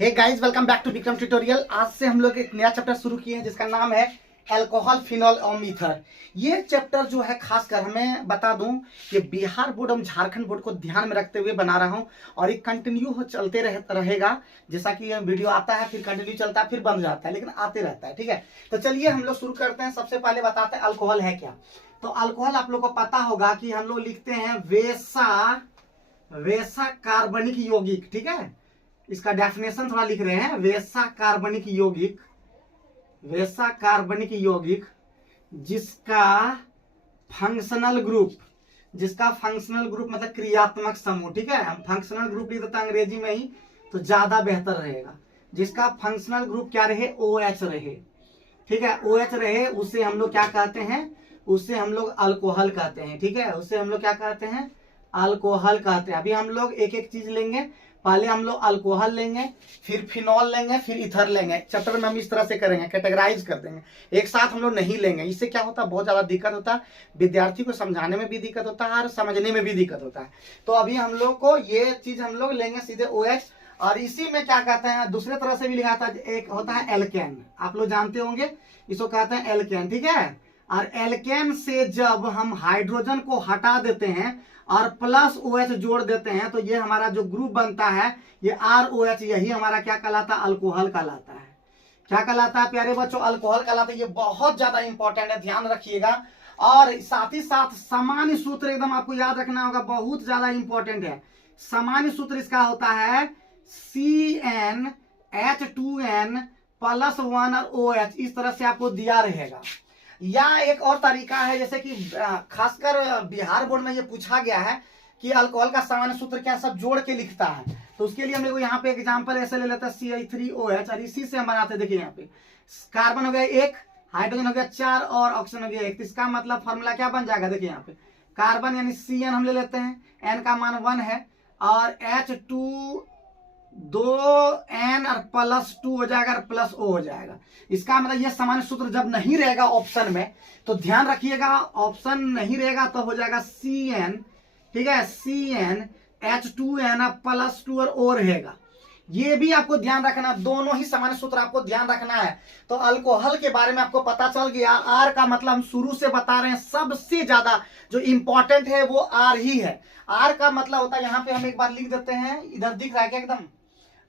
Hey guys, welcome back to Vikram tutorial. आज से हम लोग एक नया चैप्टर शुरू किए हैं जिसका नाम है अल्कोहल, फिनॉल और ईथर। ये चैप्टर जो है खासकर हमें बता दूं कि बिहार बोर्ड एवं झारखंड बोर्ड को ध्यान में रखते हुए बना रहा हूं और ये कंटिन्यू चलते रहेगा। जैसा कि ये वीडियो आता है फिर कंटिन्यू चलता है फिर बंद जाता है, लेकिन आते रहता है। ठीक है, तो चलिए हम लोग शुरू करते हैं। सबसे पहले बताते हैं अल्कोहल है क्या। तो अल्कोहल आप लोग को पता होगा कि हम लोग लिखते हैं वेसा कार्बनिक यौगिक। ठीक है, इसका डेफिनेशन थोड़ा लिख रहे हैं। वैसा कार्बनिक यौगिक जिसका फंक्शनल ग्रुप मतलब क्रियात्मक समूह। ठीक है, हम फंक्शनल ग्रुप लिख देते हैं अंग्रेजी में ही तो ज्यादा बेहतर रहेगा। जिसका फंक्शनल ग्रुप क्या रहे, OH रहे। ठीक है, OH रहे, उसे हम लोग क्या कहते हैं, उसे हम लोग अल्कोहल कहते हैं। ठीक है, उसे हम लोग क्या कहते हैं, अल्कोहल कहते हैं। अभी हम लोग एक एक चीज लेंगे। पहले हम लोग अल्कोहल लेंगे, फिर फिनॉल लेंगे, फिर ईथर लेंगे। चैप्टर में हम इस तरह से करेंगे, कैटेगराइज कर देंगे। एक साथ हम लोग नहीं लेंगे। इससे क्या होता है, बहुत ज्यादा दिक्कत होता है। विद्यार्थी को समझाने में भी दिक्कत होता है और समझने में भी दिक्कत होता है। तो अभी हम लोग को ये चीज हम लोग लेंगे सीधे OH। और इसी में क्या कहते हैं, दूसरे तरह से भी लिखा था, एक होता है एल्केन। आप लोग जानते होंगे, इसको कहते हैं एल्केन। ठीक है, और एल्केन से जब हम हाइड्रोजन को हटा देते हैं और प्लस OH जोड़ देते हैं तो ये हमारा जो ग्रुप बनता है ये ROH, यही हमारा क्या कहलाता है, अल्कोहल कहलाता है। क्या कहलाता है प्यारे बच्चों, अल्कोहल कहलाता है। ये बहुत ज्यादा इंपॉर्टेंट है, ध्यान रखिएगा। और साथ ही साथ सामान्य सूत्र एकदम आपको याद रखना होगा, बहुत ज्यादा इंपॉर्टेंट है। सामान्य सूत्र इसका होता है CnH2n +1 और OH। इस तरह से आपको दिया रहेगा। या एक और तरीका है, जैसे कि खासकर बिहार बोर्ड में ये पूछा गया है कि अल्कोहल का सामान्य सूत्र क्या, सब जोड़ के लिखता है। तो उसके लिए हम लोग यहाँ पे एग्जांपल ऐसे ले लेते हैं CH3OH, और इसी से हम बनाते हैं। देखिए यहाँ पे कार्बन हो गया 1, हाइड्रोजन हो गया 4 और ऑक्सीजन हो गया 1। इसका मतलब फॉर्मूला क्या बन जाएगा, देखिए यहाँ पे कार्बन यानी CN हम ले लेते हैं, N का मान 1 है, और H2 2N और +2 हो जाएगा और +O हो जाएगा। इसका मतलब ये सामान्य सूत्र जब नहीं रहेगा ऑप्शन में, तो ध्यान रखिएगा, ऑप्शन नहीं रहेगा तो हो जाएगा CN। ठीक है, CN H2N +2 और O रहेगा। ये भी आपको ध्यान रखना, दोनों ही सामान्य सूत्र आपको ध्यान रखना है। तो अल्कोहल के बारे में आपको पता चल गया। R का मतलब हम शुरू से बता रहे हैं, सबसे ज्यादा जो इंपॉर्टेंट है वो R ही है। R का मतलब होता है, यहाँ पे हम एक बार लिख देते हैं, इधर दिख रहा है क्या एकदम।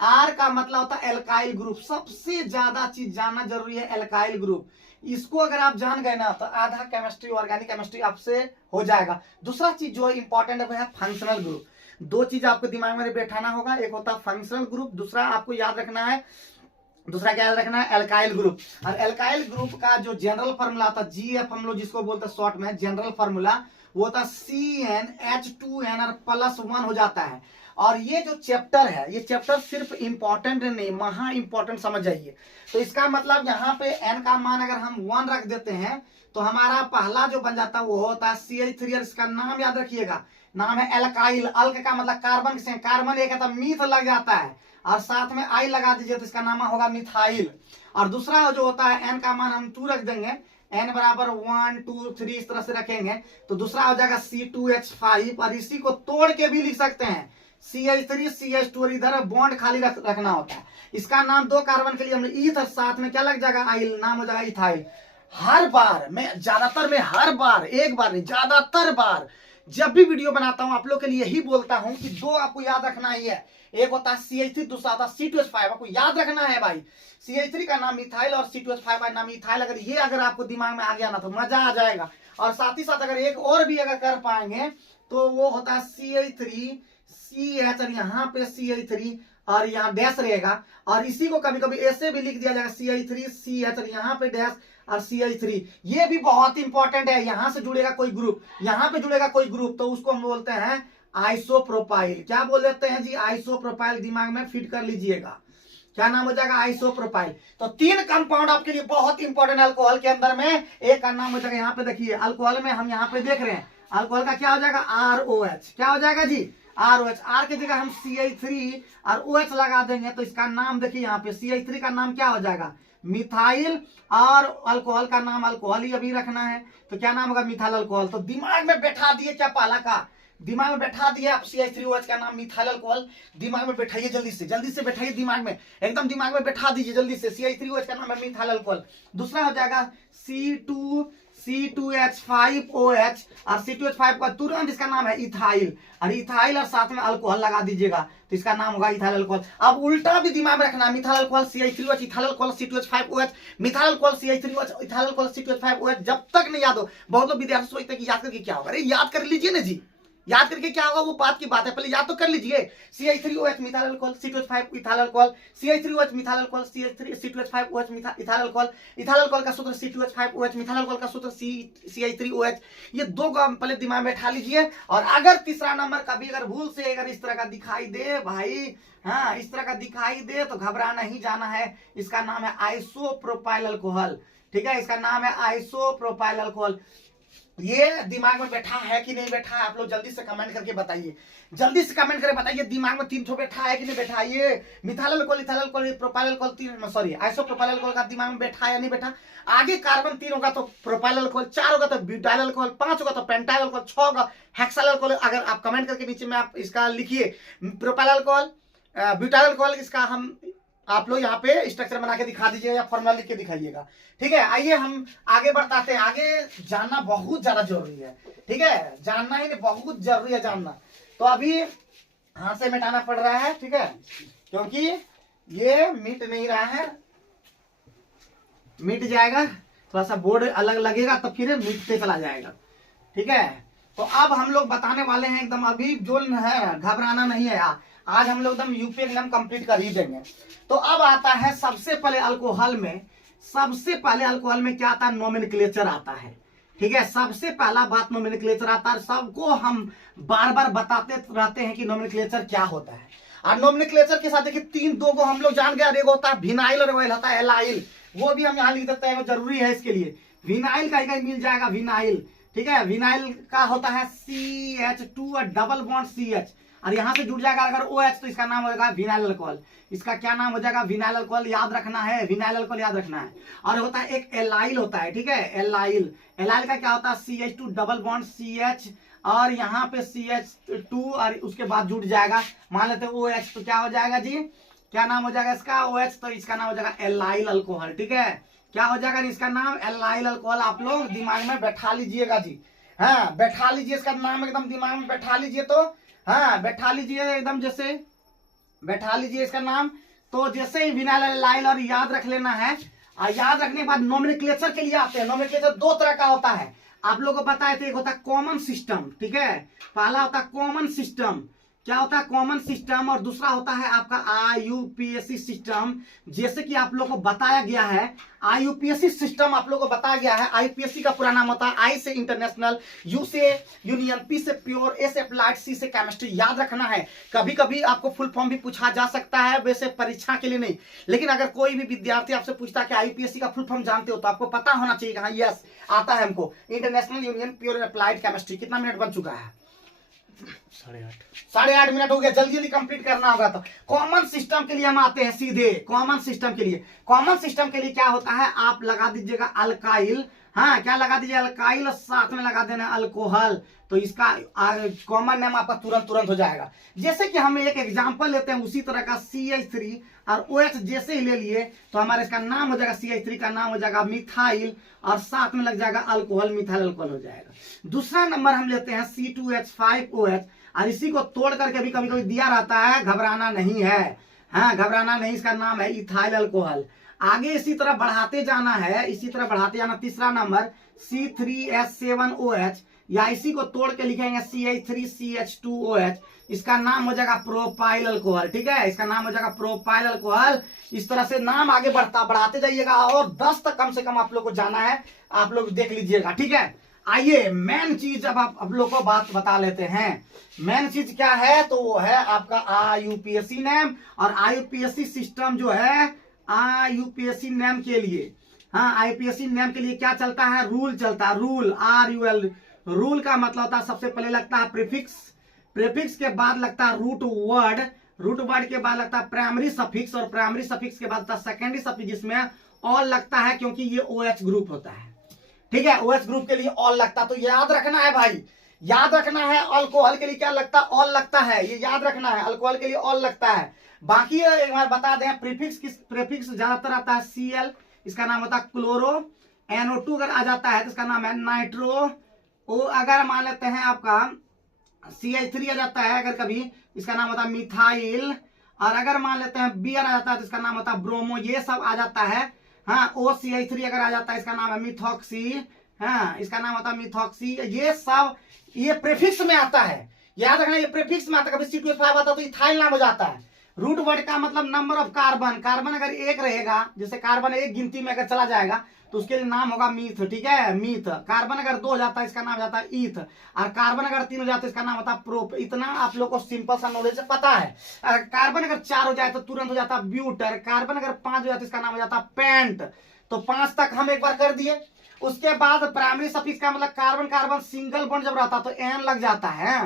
R का मतलब होता है एल्काइल ग्रुप। सबसे ज्यादा चीज जानना जरूरी है, एल्काइल ग्रुप। इसको अगर आप जान गए ना तो आधा केमिस्ट्री, ऑर्गेनिक केमिस्ट्री आपसे हो जाएगा। दूसरा चीज जो इंपॉर्टेंट है वो है फंक्शनल ग्रुप। दो चीज आपको दिमाग में बैठाना होगा, एक होता है फंक्शनल ग्रुप, दूसरा आपको याद रखना है, दूसरा क्या याद रखना है, एल्काइल ग्रुप। और एल्काइल ग्रुप का जो जनरल फार्मूला था, GF हम लोग जिसको बोलते हैं शॉर्ट में, जनरल फार्मूला वो होता है CnH2n और +1 हो जाता है। और ये जो चैप्टर है, ये चैप्टर सिर्फ इंपॉर्टेंट नहीं, महा इंपॉर्टेंट समझ जाइए। तो इसका मतलब यहाँ पे n का मान अगर हम 1 रख देते हैं तो हमारा पहला जो बन जाता है वो होता है CH3। और इसका नाम याद रखिएगा, नाम है एल्काइल। अल्क का मतलब कार्बन से, कार्बन एक है मीथ लग जाता है और साथ में I लगा दीजिए तो इसका नाम होगा मिथाइल। और दूसरा जो होता है n का मान हम 2 रख देंगे, n बराबर 1 2 3 इस तरह से रखेंगे तो दूसरा हो जाएगा C2H5। और इसी को तोड़ के भी लिख सकते हैं CH3 CH2, और इधर बॉन्ड खाली रखना होता है। इसका नाम 2 कार्बन के लिए हमने ईथ, साथ में क्या लग जाएगा, आइल, नाम हो जाएगा इथाइल। हर बार मैं हर बार, एक बार नहीं, ज्यादातर बार जब भी वीडियो बनाता हूं आप लोग के लिए यही बोलता हूं कि 2 आपको याद रखना ही है। एक होता है CH3, दूसरा होता है C2H5। आपको याद रखना है भाई, CH3 का नाम मिथाइल और C2H5 का नाम इथाइल। अगर आपको दिमाग में आ गया ना तो मजा आ जाएगा। और साथ ही साथ अगर एक और भी अगर कर पाएंगे तो वो होता है CH3 CH, और यहाँ पे CH3 और यहाँ डैश रहेगा। और इसी को कभी कभी ऐसे भी लिख दिया जाएगा CH3 CH, और यहाँ पे डैश और CH3। ये भी बहुत इंपॉर्टेंट है। यहाँ से जुड़ेगा कोई ग्रुप, यहाँ पे जुड़ेगा कोई ग्रुप, तो उसको हम बोलते हैं आइसोप्रोपाइल। क्या बोल देते हैं जी, आइसोप्रोपाइल। दिमाग में फिट कर लीजिएगा, क्या नाम हो जाएगा, आइसोप्रोपाइल। तो 3 कंपाउंड आपके लिए बहुत इंपॉर्टेंट है अल्कोहल के अंदर में। एक का नाम हो जाएगा, यहाँ पे देखिए अल्कोहल में हम यहाँ पे देख रहे हैं, अल्कोहल का क्या हो जाएगा, ROH। क्या हो जाएगा जी, ROH। R की जगह हम CH3 और OH लगा देंगे तो इसका नाम देखिए, यहाँ पे CH3 का नाम क्या हो जाएगा, मिथाइल। और अल्कोहल का नाम अल्कोहल ही अभी रखना है तो क्या नाम होगा, मिथाइल अल्कोहल। तो दिमाग में बैठा दिए क्या, पहला का दिमाग में बैठा दिया आप CH3OH का नाम मिथाइल अल्कोहल, दिमाग में बैठाइए जल्दी से बैठाइए दिमाग में, एकदम दिमाग में बैठा दीजिए जल्दी से। CH3OH का नाम है मिथाइल अल्कोहल। दूसरा हो जाएगा C2H5OH और C2H5 का तुरंत इसका नाम है इथाइल, और इथाइल और साथ में अल्कोहल लगा दीजिएगा तो इसका नाम होगा इथाइल अल्कोहल। अब उल्टा भी दिमाग में रखना, methyl alcohol CH3OH, ethyl alcohol C2H5OH, methyl alcohol CH3OH, ethyl alcohol C2H5OH। जब तक नहीं याद हो, बहुत लोग विद्यार्थी सोचते हैं कि याद करके क्या होगा, अरे याद कर लीजिए ना जी, याद करके क्या होगा वो बात की बात है, पहले याद तो कर लीजिए। CH3OH methyl alcohol, C2H5 ethyl alcohol, CH3OH methyl alcohol, C2H5OH ethyl alcohol, ethyl alcohol का सूत्र C2H5OH, मिथाइल अल्कोहल का सूत्र CH3OH। ये दो को पहले दिमाग में बैठा लीजिए। और अगर तीसरा नंबर कभी अगर भूल से अगर इस तरह का दिखाई दे भाई, हाँ इस तरह का दिखाई दे तो घबराना ही जाना है। इसका नाम है आइसोप्रोपाइल अल्कोहल, ठीक है, इसका नाम है आइसोप्रोपाइल अल्कोहल। ये दिमाग में बैठा है कि नहीं बैठा है, आप लोग जल्दी से कमेंट करके बताइए, जल्दी से कमेंट करके बताइए दिमाग में 3 ठो बैठा है कि नहीं बैठा। ये methyl alcohol, ethyl alcohol, propyl alcohol, 3 sorry isopropyl alcohol का दिमाग में बैठा है या नहीं बैठा। आगे कार्बन 3 होगा तो प्रोपाइल अल्कोहल, 4 होगा तो ब्यूटाइल अल्कोहल, 5 होगा तो पेंटाइल अल्कोहल, 6 होगा हेक्साइल अल्कोहल। अगर आप कमेंट करके नीचे में आप इसका लिखिए प्रोपाइल अल्कोहल, ब्यूटाइल अल्कोहल, इसका हम आप लोग यहाँ पे स्ट्रक्चर बना के दिखा दीजिएगा या फॉर्मूला लिख के दिखाइएगा, ठीक है। आइए हम आगे बढ़ाते हैं, आगे जानना बहुत ज्यादा जरूरी है, ठीक है, जानना ही नहीं बहुत जरूरी है जानना। तो अभी हाथ से मिटाना पड़ रहा है, ठीक है, क्योंकि ये मिट नहीं रहा है, मिट जाएगा थोड़ा सा बोर्ड अलग लगेगा तो फिर मिटते चला जाएगा, ठीक है। तो अब हम लोग बताने वाले हैं एकदम, अभी जो है घबराना नहीं है, आज हम लोग एकदम यूपी एग्जाम कंप्लीट कर ही देंगे। तो अब आता है सबसे पहले अल्कोहल में, सबसे पहले अल्कोहल में क्या आता है, नोमेनक्लेचर आता है, ठीक है। सबसे पहला बात नोमेनक्लेचर आता है, सबको हम बार बार बताते रहते हैं कि नोमेनक्लेचर क्या होता है। और नोमेनक्लेचर के साथ देखिए 2 को हम लोग जान गए, एक होता है विनाइल और एक होता है एलाइल, वो भी हम यहाँ लिख देते हैं, वो जरूरी है इसके लिए। विनाइल का कहीं मिल जाएगा विनाइल, ठीक है, विनाइल का होता है CH2 और डबल बॉन्ड CH, और यहां से जुड़ जाएगा अगर OH तो इसका नाम होगा विनाइल अल्कोहल। इसका क्या नाम हो जाएगा, विनाइल अल्कोहल, याद रखना है, विनाइल अल्कोहल याद रखना है। और होता है एक एलाइल होता है, ठीक है, एलाइल, एलाइल का क्या होता है CH2 डबल बॉन्ड CH, और यहाँ पे CH2 और उसके बाद जुड़ जाएगा मान लेते हैं OH, तो क्या हो जाएगा जी, क्या नाम हो जाएगा इसका OH, तो इसका नाम हो जाएगा एलाइल अल्कोहल, ठीक है। क्या हो जाएगा इसका नाम एलाइल अल्कोहल, आप लोग दिमाग में बैठा लीजिएगा जी, हाँ बैठा लीजिए, इसका नाम एकदम दिमाग में बैठा लीजिए। तो हाँ बैठा लीजिए एकदम, जैसे बैठा लीजिए इसका नाम। तो जैसे ही विनाइल एलाइल और याद रख लेना है, और याद रखने के बाद नोमेनक्लेचर के लिए आते हैं। नोमेनक्लेचर 2 तरह का होता है, आप लोगों को बताए थे, एक होता है कॉमन सिस्टम, ठीक है, पहला होता है कॉमन सिस्टम, क्या होता है कॉमन सिस्टम, और दूसरा होता है आपका IUPAC सिस्टम। जैसे कि आप लोगों को बताया गया है IUPAC सिस्टम, आप लोगों को बताया गया है। IUPAC का पूरा नाम होता है I से इंटरनेशनल, U से यूनियन, P से प्योर, A से अप्लाइड, C से केमिस्ट्री। याद रखना है, कभी कभी आपको फुल फॉर्म भी पूछा जा सकता है, वैसे परीक्षा के लिए नहीं, लेकिन अगर कोई भी विद्यार्थी आपसे पूछता है कि IUPAC का फुल फॉर्म जानते हो, तो आपको पता होना चाहिए, हाँ यस आता है हमको, international union pure applied chemistry. कितना मिनट बन चुका है, 8:30 मिनट हो गया, जल्दी जल्दी कंप्लीट करना होगा। तो कॉमन सिस्टम के लिए हम आते हैं सीधे, कॉमन सिस्टम के लिए। कॉमन सिस्टम के लिए क्या होता है, आप लगा दीजिएगा अल्काइल, हाँ क्या लगा दीजिए अल्काइल, साथ में लगा देना अल्कोहल, तो इसका कॉमन नेम आपका तुरंत हो जाएगा। जैसे कि हम एक एग्जांपल लेते हैं, उसी तरह का CH3 और OH जैसे ही ले लिए तो हमारे इसका नाम हो जाएगा, CH3 का नाम हो जाएगा मिथाइल, और साथ में लग जाएगा अल्कोहल, मिथाइल अल्कोहल हो जाएगा। दूसरा नंबर हम लेते हैं C2H5OH, और इसी को तोड़ करके भी कभी कभी दिया रहता है, घबराना नहीं है, हाँ घबराना नहीं, इसका नाम है इथाइल अल्कोहल। आगे इसी तरह बढ़ाते जाना है, इसी तरह बढ़ाते जाना। तीसरा नंबर C3H7OH, या इसी को तोड़ के लिखेंगे CH3CH2OH, इसका नाम हो जाएगा प्रोपाइल अल्कोहल, ठीक है, इसका नाम हो जाएगा प्रोपाइल अल्कोहल। इस तरह से नाम आगे बढ़ाते जाइएगा, और 10 तक कम से कम आप लोग को जाना है, आप लोग देख लीजिएगा, ठीक है। आइए मेन चीज अब आप लोग को बात बता लेते हैं। मेन चीज क्या है, तो वो है आपका IUPAC नेम, और IUPAC सिस्टम जो है IUPAC नेम के लिए, हाँ IUPAC नेम के लिए क्या चलता है, रूल चलता है, रूल RUL। रूल का मतलब होता है सबसे पहले लगता है प्रीफिक्स, प्रीफिक्स के बाद लगता है रूट वर्ड, रूट वर्ड के बाद लगता है प्राइमरी सफिक्स, और प्राइमरी सफिक्स के बाद लगता है सेकेंडरी सफिक्स, जिसमें ऑल लगता है क्योंकि ये OH ग्रुप होता है, ठीक है, OH ग्रुप के लिए ऑल लगता है। तो याद रखना है भाई, याद रखना है अल्कोहल के लिए क्या लगता है, ऑल लगता है, ये याद रखना है, अल्कोहल के लिए ऑल लगता है। बाकी एक बार बता दें प्रीफिक्स, किस प्रीफिक्स ज्यादातर आता है Cl, इसका नाम होता है क्लोरो। NO2 अगर आ जाता है तो इसका नाम है नाइट्रो। ओ अगर मान लेते हैं आपका CH3 आ जाता है अगर कभी, इसका नाम होता है मिथाइल। और अगर मान लेते हैं Br आ जाता है तो इसका नाम होता है ब्रोमो, ये सब आ जाता है। हाँ, OCH3 अगर आ जाता है इसका नाम है मिथॉक्सी। हाँ, इसका नाम होता है मिथॉक्सी। ये सब ये प्रीफिक्स में आता है, याद रखना, ये प्रीफिक्स में आता है। कभी C2H5 आता है तो इथाइल नाम हो जाता है। रूट वर्ड का मतलब नंबर ऑफ कार्बन, कार्बन अगर एक रहेगा, जैसे कार्बन एक गिनती में अगर चला जाएगा तो उसके लिए नाम होगा मीथ, ठीक है, मीथ। कार्बन अगर 2 हो जाता है इसका नाम हो जाता है ईथ, और कार्बन अगर 3 हो जाता है इसका नाम होता है प्रोप। इतना आप लोग को सिंपल सा नॉलेज पता है। अगर कार्बन अगर 4 हो जाए तो तुरंत हो जाता है ब्यूटर, कार्बन अगर 5 हो जाता है इसका नाम हो जाता है पेंट। तो 5 तक हम एक बार कर दिए। उसके बाद प्राइमरी सफिक्स का मतलब कार्बन कार्बन सिंगल बॉन्ड जब रहता है तो एन लग जाता है,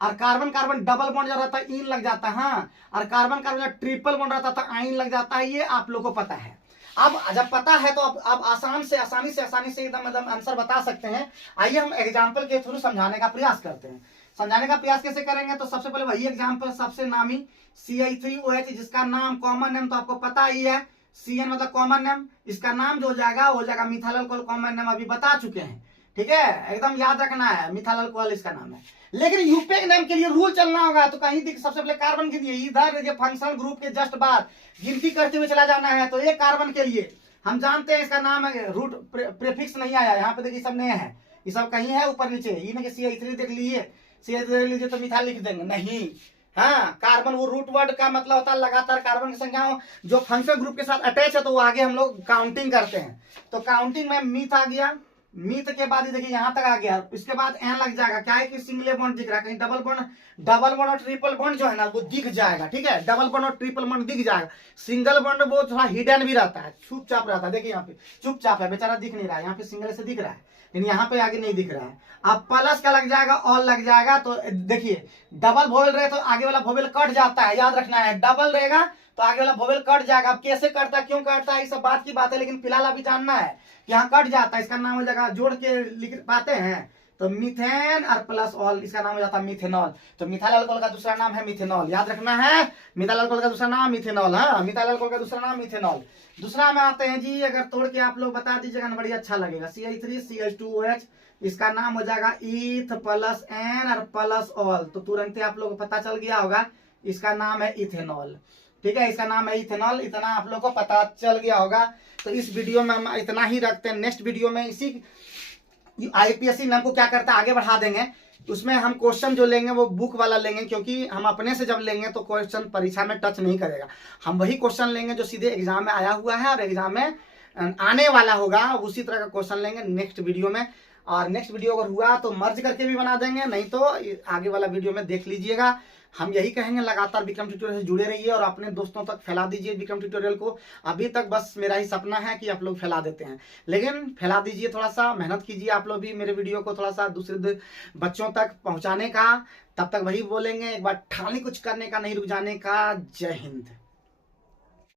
और कार्बन कार्बन डबल बॉन्ड जब रहता है इन लग जाता है। हाँ, और कार्बन कार्बन जब ट्रिपल बॉन्ड रहता है तो आइन लग जाता है। ये आप लोगों को पता है। अब जब पता है तो अब आसानी से एकदम आंसर बता सकते हैं। आइए हम एग्जाम्पल के थ्रू समझाने का प्रयास करते हैं। समझाने का प्रयास कैसे करेंगे, तो सबसे पहले वही एग्जाम्पल, सबसे नामी CH3OH, जिसका नाम कॉमन नेम तो आपको पता ही है, CN मतलब कॉमन नेम। इसका नाम जो हो जाएगा मिथाइल अल्कोहल, कॉमन नेम अभी बता चुके हैं, ठीक है, एकदम याद रखना है, मिथाइल अल्कोहल इसका नाम है। लेकिन यूपेक नेम के लिए रूल चलना होगा। तो कहीं दिख सबसे पहले कार्बन गिनिए, इधर ये फंक्शनल ग्रुप के जस्ट बाद गिनती करते हुए चला जाना है। तो एक कार्बन के लिए हम जानते हैं इसका नाम है, रूट प्रीफिक्स नहीं आया यहाँ पे, देखिए सब नए हैं, ये सब कहीं है ऊपर नीचे। ये नहीं कि CH3 देख लीजिए, CH3 देख लीजिए तो मिथाइल लिख देंगे, नहीं। हाँ, कार्बन वो रूट वर्ड का मतलब होता है लगातार कार्बन की संख्या जो फंक्शनल ग्रुप के साथ अटैच है, तो वो आगे हम लोग काउंटिंग करते हैं। तो काउंटिंग में मीथ आ गया, मीथ के बाद देखिए यहाँ तक आ गया, इसके बाद एन लग जाएगा। क्या है कि सिंगल बॉन्ड दिख रहा है, कहीं डबल बॉन्ड और ट्रिपल बॉन्ड जो है ना वो दिख जाएगा, ठीक है, डबल बॉन्ड और ट्रिपल बॉन्ड दिख जाएगा। सिंगल बॉन्ड वो थोड़ा हिडन भी रहता है, चुपचाप रहता है। देखिए यहाँ पे चुपचाप है, बेचारा दिख नहीं रहा है, यहाँ पे सिंगल से दिख रहा है लेकिन यहाँ पे आगे नहीं दिख रहा है। अब प्लस का लग जाएगा, ऑल लग जाएगा। तो देखिए डबल वोवेल रहे तो आगे वाला वोवेल कट जाता है, याद रखना है। डबल रहेगा तो आगे वाला वोवेल कट जाएगा। अब कैसे करता है, क्यों करता है, इस सब बात की बात है, लेकिन फिलहाल अभी जानना है यहाँ कट जाता है। इसका नाम हो जाएगा, जोड़ के लिख पाते हैं तो मीथेन और प्लस ऑल, इसका नाम हो जाता है मिथेनॉल। तो मिथाइल अल्कोहल का दूसरा नाम है मिथेनॉल, याद रखना है। मिथाइल अल्कोहल का दूसरा नाम मिथेनॉल। हाँ, मिथाइल अल्कोहल का दूसरा नाम मिथेनॉल। दूसरा में आते हैं जी, अगर तोड़ के आप लोग बता दीजिएगा ना, बड़ी अच्छा लगेगा। CH3CH2OH, इसका नाम हो जाएगा ईथ प्लस एन और प्लस ऑल। तो तुरंत ही आप लोग को पता चल गया होगा, इसका नाम है इथेनॉल, ठीक है, इसका नाम है इथेनॉल। इतना आप लोग को पता चल गया होगा। तो इस वीडियो में हम इतना ही रखते हैं। नेक्स्ट वीडियो में इसी IPSC नाम को क्या करता है आगे बढ़ा देंगे। उसमें हम क्वेश्चन जो लेंगे वो बुक वाला लेंगे, क्योंकि हम अपने से जब लेंगे तो क्वेश्चन परीक्षा में टच नहीं करेगा। हम वही क्वेश्चन लेंगे जो सीधे एग्जाम में आया हुआ है और एग्जाम में आने वाला होगा, उसी तरह का क्वेश्चन लेंगे नेक्स्ट वीडियो में। और नेक्स्ट वीडियो अगर हुआ तो मर्ज करके भी बना देंगे, नहीं तो आगे वाला वीडियो में देख लीजिएगा। हम यही कहेंगे, लगातार विक्रम ट्यूटोरियल से जुड़े रहिए और अपने दोस्तों तक फैला दीजिए विक्रम ट्यूटोरियल को। अभी तक बस मेरा ही सपना है कि आप लोग फैला देते हैं, लेकिन फैला दीजिए, थोड़ा सा मेहनत कीजिए आप लोग भी मेरे वीडियो को थोड़ा सा दूसरे बच्चों तक पहुंचाने का। तब तक वही बोलेंगे, एक बार ठानी कुछ करने का, नहीं रुक जाने का। जय हिंद।